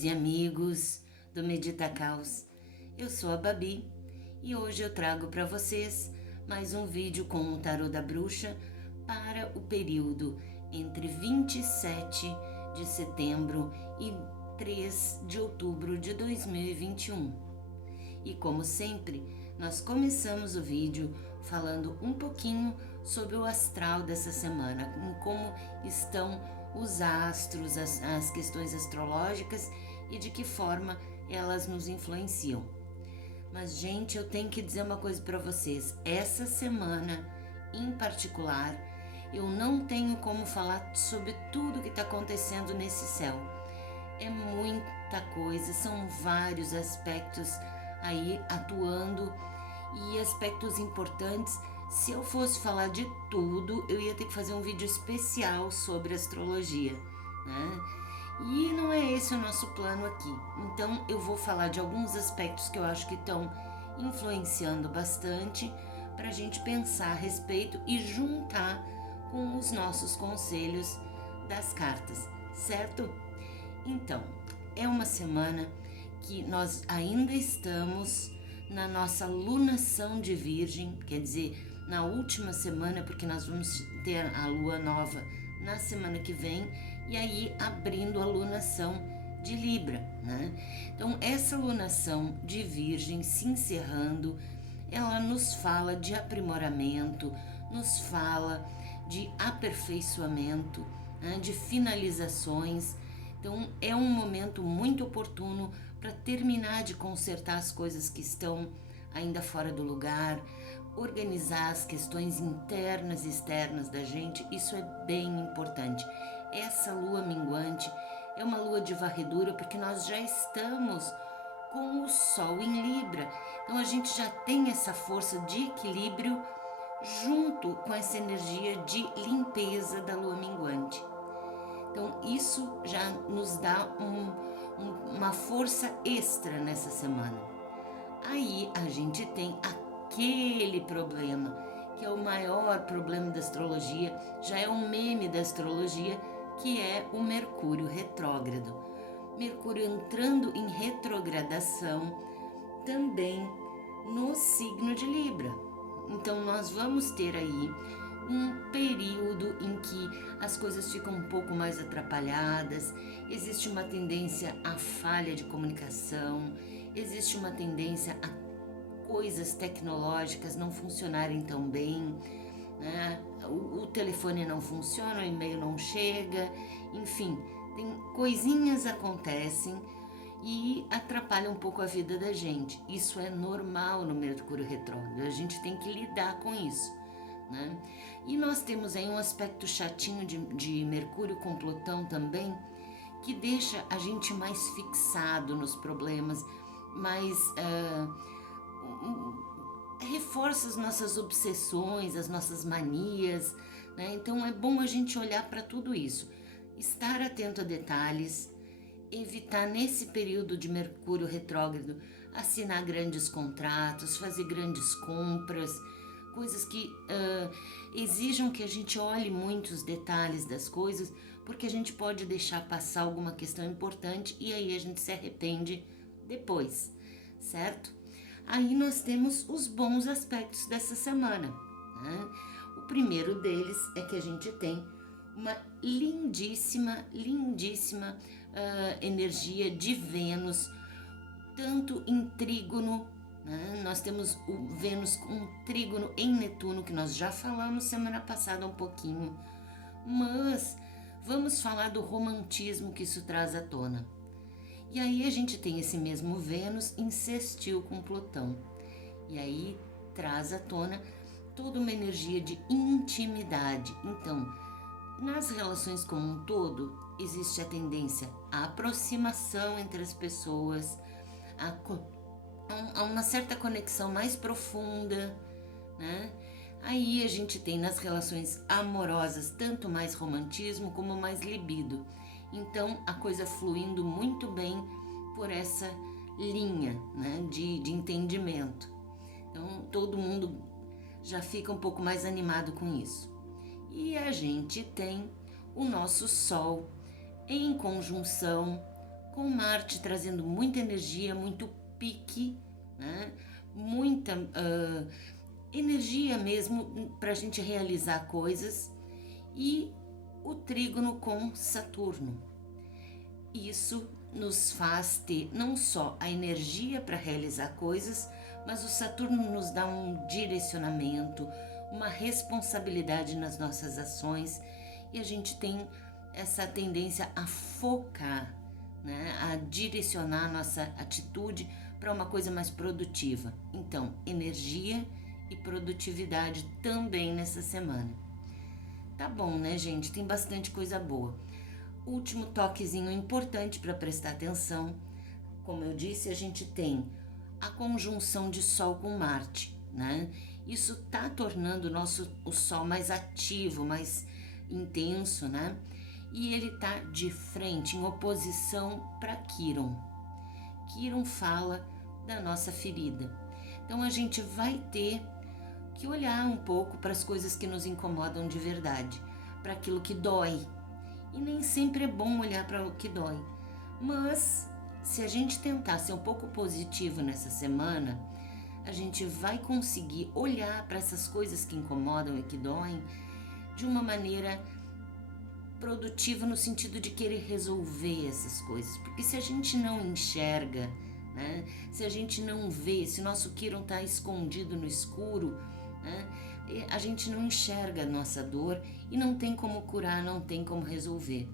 amigas e amigos do Medita Caos. Eu sou a Babi e hoje eu trago para vocês mais um vídeo com o Tarô da Bruxa para o período entre 27 de setembro e 3 de outubro de 2021. E como sempre, nós começamos o vídeo falando um pouquinho sobre o astral dessa semana, como estão os astros, as questões astrológicas e de que forma elas nos influenciam. Mas, gente, eu tenho que dizer uma coisa para vocês. Essa semana, em particular, eu não tenho como falar sobre tudo que está acontecendo nesse céu. É muita coisa, são vários aspectos aí atuando e aspectos importantes. Se eu fosse falar de tudo, eu ia ter que fazer um vídeo especial sobre astrologia, né? E não é esse o nosso plano aqui. Então eu vou falar de alguns aspectos que eu acho que estão influenciando bastante para a gente pensar a respeito e juntar com os nossos conselhos das cartas, certo? Então, é uma semana que nós ainda estamos na nossa lunação de Virgem, quer dizer, na última semana, porque nós vamos ter a lua nova na semana que vem, e aí abrindo a lunação de Libra, né? Então, essa lunação de Virgem se encerrando, ela nos fala de aprimoramento, nos fala de aperfeiçoamento, né? De finalizações. Então, é um momento muito oportuno para terminar de consertar as coisas que estão ainda fora do lugar, organizar as questões internas e externas da gente. Isso é bem importante. Essa lua minguante é uma lua de varredura porque nós já estamos com o Sol em Libra. Então, a gente já tem essa força de equilíbrio junto com essa energia de limpeza da lua minguante. Então, isso já nos dá uma força extra nessa semana. Aí a gente tem aquele problema, que é o maior problema da astrologia, já é um meme da astrologia, que é o Mercúrio retrógrado. Mercúrio entrando em retrogradação também no signo de Libra. Então, nós vamos ter aí um período em que as coisas ficam um pouco mais atrapalhadas, existe uma tendência à falha de comunicação, existe uma tendência a coisas tecnológicas não funcionarem tão bem, né? O telefone não funciona, o e-mail não chega, enfim, tem coisinhas acontecem e atrapalham um pouco a vida da gente. Isso é normal no Mercúrio retrógrado, a gente tem que lidar com isso, né? E nós temos aí um aspecto chatinho de Mercúrio com Plutão também, que deixa a gente mais fixado nos problemas, mais reforça as nossas obsessões, as nossas manias, né? Então é bom a gente olhar para tudo isso, estar atento a detalhes, evitar nesse período de Mercúrio retrógrado assinar grandes contratos, fazer grandes compras, coisas que exijam que a gente olhe muito os detalhes das coisas, porque a gente pode deixar passar alguma questão importante e aí a gente se arrepende depois, certo? Aí nós temos os bons aspectos dessa semana, né? O primeiro deles é que a gente tem uma lindíssima energia de Vênus, tanto em trígono, né? Nós temos o Vênus com um trígono em Netuno, que nós já falamos semana passada um pouquinho, mas vamos falar do romantismo que isso traz à tona. E aí a gente tem esse mesmo Vênus em sextil com Plutão, e aí traz à tona toda uma energia de intimidade. Então, nas relações como um todo, existe a tendência à aproximação entre as pessoas, a uma certa conexão mais profunda, né? Aí a gente tem nas relações amorosas tanto mais romantismo como mais libido. Então, a coisa fluindo muito bem por essa linha, né, de entendimento. Então, todo mundo já fica um pouco mais animado com isso. E a gente tem o nosso Sol em conjunção com Marte trazendo muita energia, muito pique, né? Muita energia mesmo para a gente realizar coisas, e o trígono com Saturno. Isso nos faz ter não só a energia para realizar coisas, mas o Saturno nos dá um direcionamento, uma responsabilidade nas nossas ações, e a gente tem essa tendência a focar, né, a direcionar a nossa atitude para uma coisa mais produtiva. Então, energia e produtividade também nessa semana. Tá bom, né, gente? Tem bastante coisa boa. Último toquezinho importante para prestar atenção. Como eu disse, a gente tem a conjunção de Sol com Marte, né? Isso tá tornando o Sol mais ativo, mais intenso, né? E ele tá de frente, em oposição para Quiron. Quiron fala da nossa ferida. Então a gente vai ter que olhar um pouco para as coisas que nos incomodam de verdade, para aquilo que dói. E nem sempre é bom olhar para o que dói. Mas se a gente tentar ser um pouco positivo nessa semana, a gente vai conseguir olhar para essas coisas que incomodam e que doem de uma maneira produtiva, no sentido de querer resolver essas coisas. Porque se a gente não enxerga, né, se a gente não vê, se o nosso Quiron está escondido no escuro, né, a gente não enxerga a nossa dor e não tem como curar, não tem como resolver.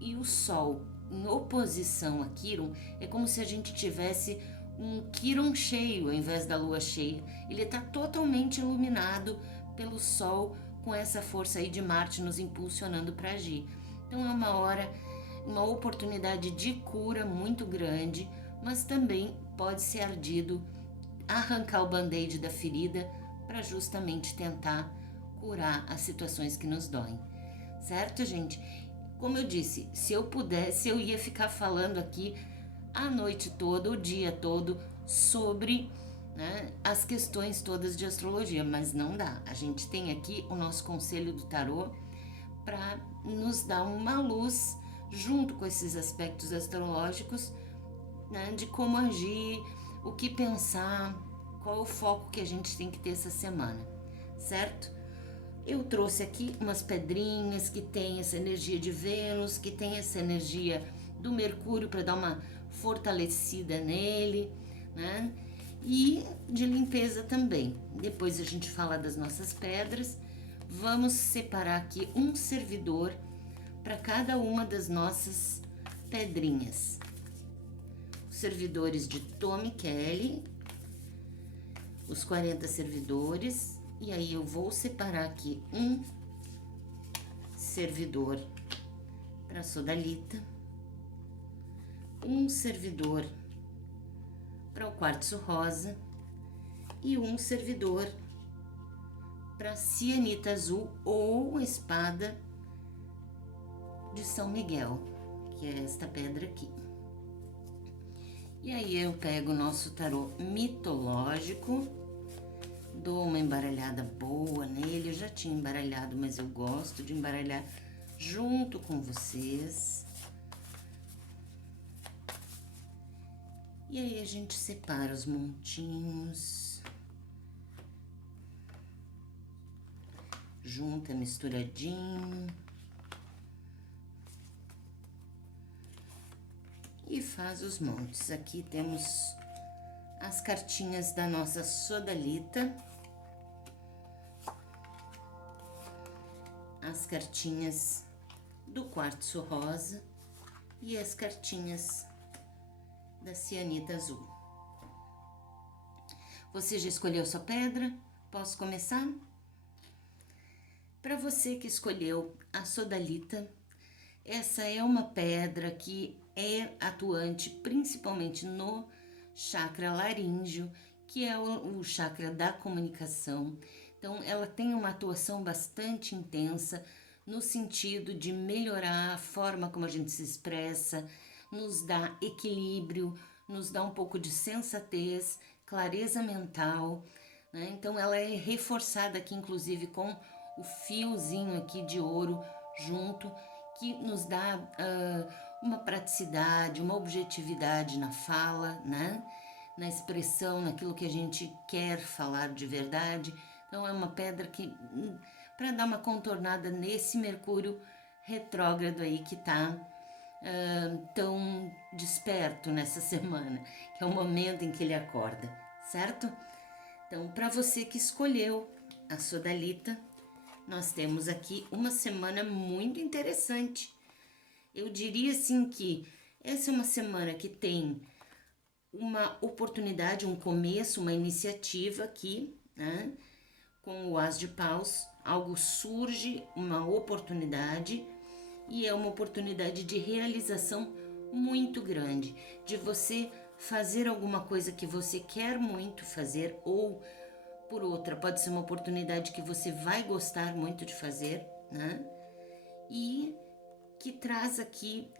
E o Sol em oposição a Quiron é como se a gente tivesse um Quiron cheio ao invés da Lua cheia. Ele está totalmente iluminado pelo Sol, com essa força aí de Marte nos impulsionando para agir. Então é uma hora, uma oportunidade de cura muito grande, mas também pode ser ardido arrancar o band-aid da ferida para justamente tentar curar as situações que nos doem. Certo, gente? Como eu disse, se eu pudesse, eu ia ficar falando aqui a noite toda, o dia todo, sobre, né, as questões todas de astrologia, mas não dá. A gente tem aqui o nosso conselho do tarô para nos dar uma luz, junto com esses aspectos astrológicos, né, de como agir, o que pensar, qual o foco que a gente tem que ter essa semana, certo? Eu trouxe aqui umas pedrinhas que tem essa energia de Vênus, que tem essa energia do Mercúrio para dar uma fortalecida nele, né? E de limpeza também. Depois a gente fala das nossas pedras. Vamos separar aqui um servidor para cada uma das nossas pedrinhas. Os servidores de Tommy Kelly, os 40 servidores. E aí eu vou separar aqui um servidor para Sodalita, um servidor para o quartzo rosa e um servidor para cianita azul ou espada de São Miguel, que é esta pedra aqui. E aí eu pego o nosso tarô mitológico, dou uma embaralhada boa nele. Eu já tinha embaralhado, mas eu gosto de embaralhar junto com vocês. E aí a gente separa os montinhos, junta misturadinho e faz os montes. Aqui temos as cartinhas da nossa Sodalita, as cartinhas do quartzo rosa e as cartinhas da cianita azul. Você já escolheu sua pedra? Posso começar? Para você que escolheu a Sodalita, essa é uma pedra que é atuante principalmente no chakra laríngeo, que é o chakra da comunicação. Então, ela tem uma atuação bastante intensa no sentido de melhorar a forma como a gente se expressa, nos dá equilíbrio, nos dá um pouco de sensatez, clareza mental, né? Então, ela é reforçada aqui, inclusive, com o fiozinho aqui de ouro junto, que nos dá uma praticidade, uma objetividade na fala, né? Na expressão, naquilo que a gente quer falar de verdade. Então é uma pedra que, para dar uma contornada nesse Mercúrio retrógrado aí que tá tão desperto nessa semana, que é o momento em que ele acorda, certo? Então, para você que escolheu a sodalita, nós temos aqui uma semana muito interessante. Eu diria assim que essa é uma semana que tem uma oportunidade, um começo, uma iniciativa aqui, né? Com o As de Paus, algo surge, uma oportunidade, e é uma oportunidade de realização muito grande, de você fazer alguma coisa que você quer muito fazer, ou por outra, pode ser uma oportunidade que você vai gostar muito de fazer, né? E que traz aqui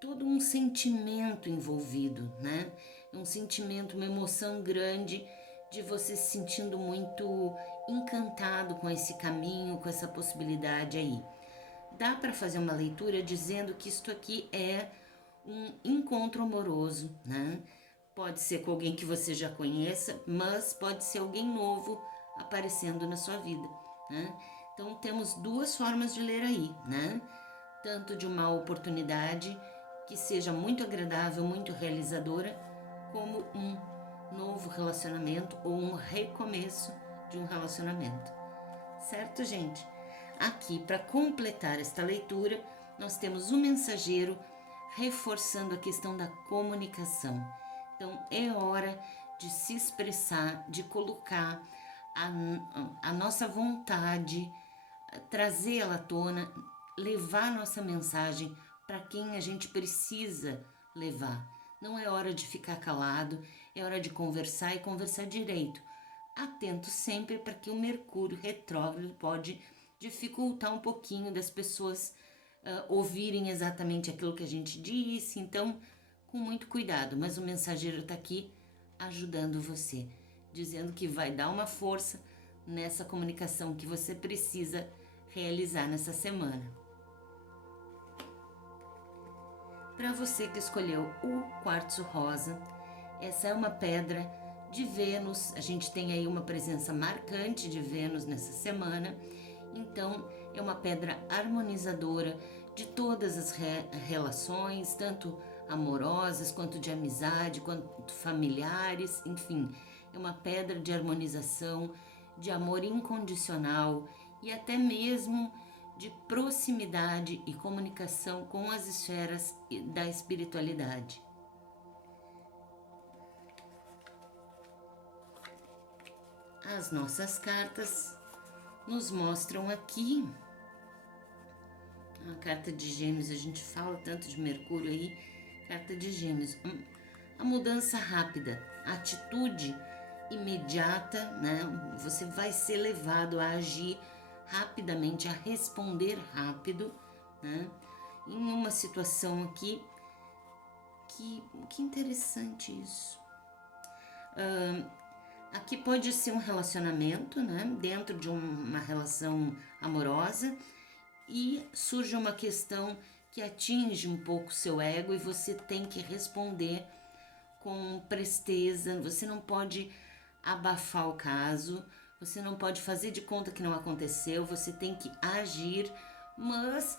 todo um sentimento envolvido, né? Um sentimento, uma emoção grande de você se sentindo muito encantado com esse caminho, com essa possibilidade aí. Dá para fazer uma leitura dizendo que isto aqui é um encontro amoroso, né? Pode ser com alguém que você já conheça, mas pode ser alguém novo aparecendo na sua vida, né? Então temos duas formas de ler aí, né? Tanto de uma oportunidade que seja muito agradável, muito realizadora, como um novo relacionamento ou um recomeço de um relacionamento. Certo, gente? Aqui, para completar esta leitura, nós temos o mensageiro reforçando a questão da comunicação. Então, é hora de se expressar, de colocar a nossa vontade, trazê-la à tona, levar nossa mensagem para quem a gente precisa levar. Não é hora de ficar calado, é hora de conversar e conversar direito. Atento sempre para que o Mercúrio retrógrado pode dificultar um pouquinho das pessoas ouvirem exatamente aquilo que a gente disse. Então, com muito cuidado, mas o mensageiro está aqui ajudando você, dizendo que vai dar uma força nessa comunicação que você precisa realizar nessa semana. Para você que escolheu o quartzo rosa, essa é uma pedra de Vênus. A gente tem aí uma presença marcante de Vênus nessa semana, então é uma pedra harmonizadora de todas as relações, tanto amorosas quanto de amizade, quanto familiares, enfim, é uma pedra de harmonização, de amor incondicional e até mesmo de proximidade e comunicação com as esferas da espiritualidade. As nossas cartas nos mostram aqui a carta de Gêmeos. A gente fala tanto de Mercúrio aí, carta de Gêmeos, a mudança rápida, a atitude imediata, né? Você vai ser levado a agir rapidamente, a responder rápido, né? Em uma situação aqui que interessante isso. Aqui pode ser um relacionamento, né? Dentro de uma relação amorosa, e surge uma questão que atinge um pouco o seu ego e você tem que responder com presteza. Você não pode abafar o caso, você não pode fazer de conta que não aconteceu, você tem que agir, mas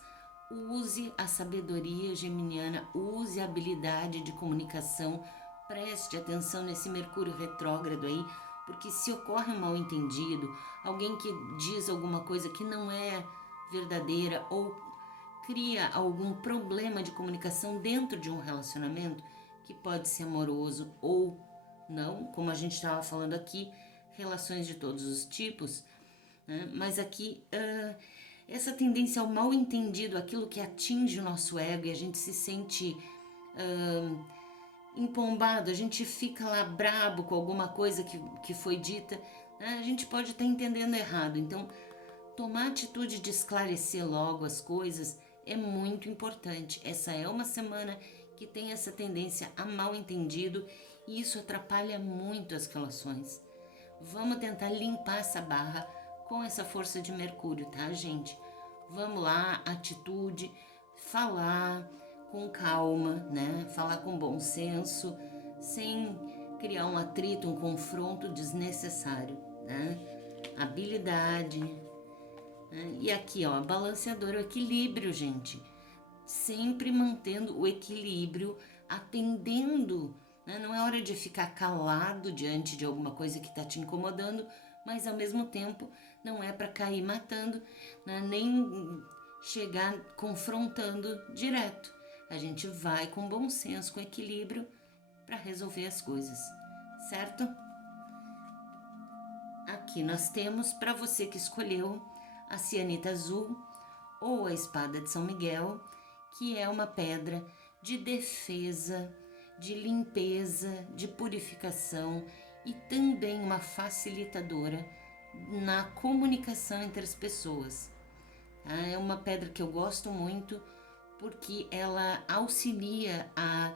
use a sabedoria geminiana, use a habilidade de comunicação, preste atenção nesse Mercúrio retrógrado aí, porque se ocorre um mal entendido, alguém que diz alguma coisa que não é verdadeira ou cria algum problema de comunicação dentro de um relacionamento, que pode ser amoroso ou não, como a gente estava falando aqui, relações de todos os tipos, né? Mas aqui essa tendência ao mal entendido, aquilo que atinge o nosso ego e a gente se sente empombado, a gente fica lá brabo com alguma coisa que foi dita, né? A gente pode estar entendendo errado. Então, tomar a atitude de esclarecer logo as coisas é muito importante. Essa é uma semana que tem essa tendência a mal entendido e isso atrapalha muito as relações. Vamos tentar limpar essa barra com essa força de Mercúrio, tá, gente? Vamos lá, atitude, falar com calma, né? Falar com bom senso, sem criar um atrito, um confronto desnecessário, né? Habilidade, né? E aqui, ó, balanceador, o equilíbrio, gente. Sempre mantendo o equilíbrio, atendendo, né? Não é hora de ficar calado diante de alguma coisa que está te incomodando, mas ao mesmo tempo não é para cair matando, né? Nem chegar confrontando direto. A gente vai com bom senso, com equilíbrio para resolver as coisas, certo? Aqui nós temos, para você que escolheu, a cianita azul ou a espada de São Miguel, que é uma pedra de defesa, de limpeza, de purificação e também uma facilitadora na comunicação entre as pessoas. É uma pedra que eu gosto muito porque ela auxilia a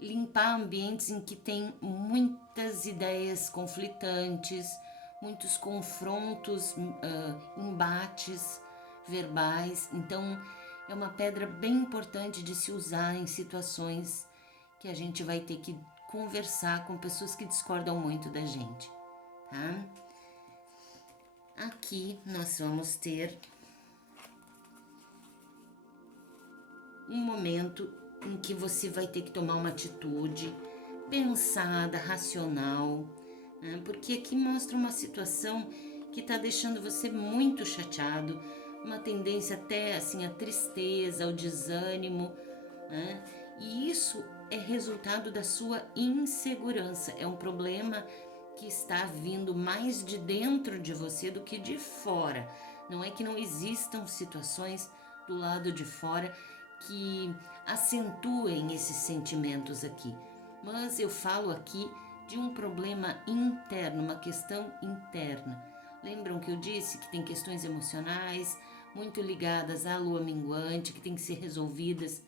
limpar ambientes em que tem muitas ideias conflitantes, muitos confrontos, embates verbais. Então, é uma pedra bem importante de se usar em situações que a gente vai ter que conversar com pessoas que discordam muito da gente, tá? Aqui nós vamos ter um momento em que você vai ter que tomar uma atitude pensada, racional, né? Porque aqui mostra uma situação que está deixando você muito chateado, uma tendência até assim a tristeza, ao desânimo, né? E isso é resultado da sua insegurança, é um problema que está vindo mais de dentro de você do que de fora. Não é que não existam situações do lado de fora que acentuem esses sentimentos aqui, mas eu falo aqui de um problema interno, uma questão interna. Lembram que eu disse que tem questões emocionais muito ligadas à lua minguante que tem que ser resolvidas?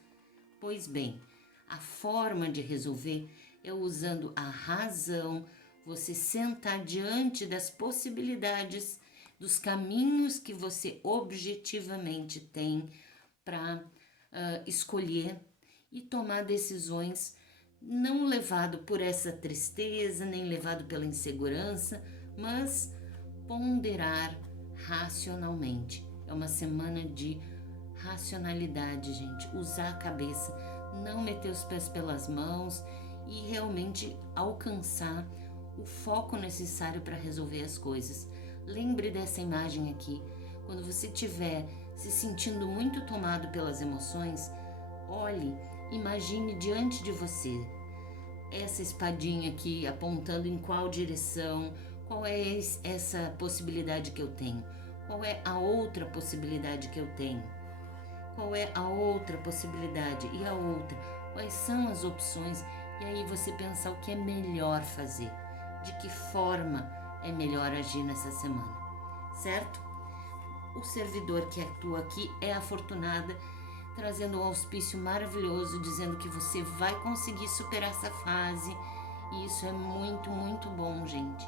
Pois bem, a forma de resolver é usando a razão, você sentar diante das possibilidades, dos caminhos que você objetivamente tem para escolher e tomar decisões, não levado por essa tristeza, nem levado pela insegurança, mas ponderar racionalmente. É uma semana de racionalidade, gente. Usar a cabeça, não meter os pés pelas mãos e realmente alcançar o foco necessário para resolver as coisas. Lembre dessa imagem aqui. Quando você estiver se sentindo muito tomado pelas emoções, olhe, imagine diante de você essa espadinha aqui apontando em qual direção, qual é essa possibilidade que eu tenho, qual é a outra possibilidade que eu tenho, qual é a outra possibilidade e a outra, quais são as opções, e aí você pensar o que é melhor fazer, de que forma é melhor agir nessa semana, certo? O servidor que atua aqui é a Fortunada, trazendo um auspício maravilhoso, dizendo que você vai conseguir superar essa fase. E isso é muito, muito bom, gente.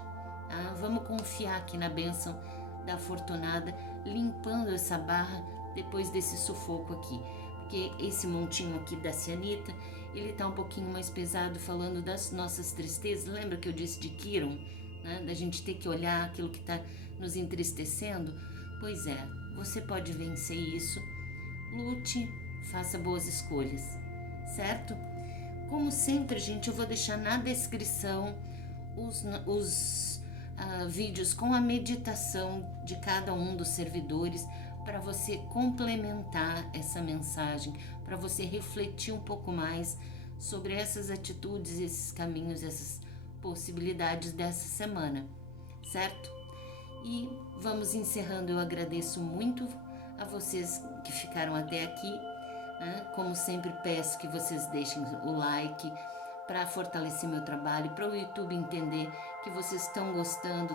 Tá? Vamos confiar aqui na bênção da Fortunada, limpando essa barra depois desse sufoco aqui. Porque esse montinho aqui da cianita, ele tá um pouquinho mais pesado, falando das nossas tristezas. Lembra que eu disse de Quiron, né? Da gente ter que olhar aquilo que tá nos entristecendo? Pois é, você pode vencer isso. Lute, faça boas escolhas, certo? Como sempre, gente, eu vou deixar na descrição os vídeos com a meditação de cada um dos servidores para você complementar essa mensagem, para você refletir um pouco mais sobre essas atitudes, esses caminhos, essas possibilidades dessa semana, certo? E vamos encerrando. Eu agradeço muito a vocês que ficaram até aqui, né? Como sempre, peço que vocês deixem o like para fortalecer meu trabalho, para o YouTube entender que vocês estão gostando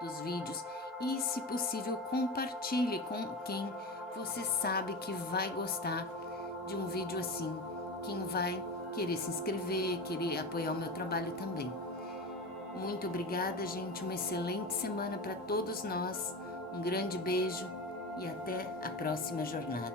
dos vídeos e, se possível, compartilhe com quem você sabe que vai gostar de um vídeo assim, quem vai querer se inscrever, querer apoiar o meu trabalho também. Muito obrigada, gente. Uma excelente semana para todos nós. Um grande beijo e até a próxima jornada.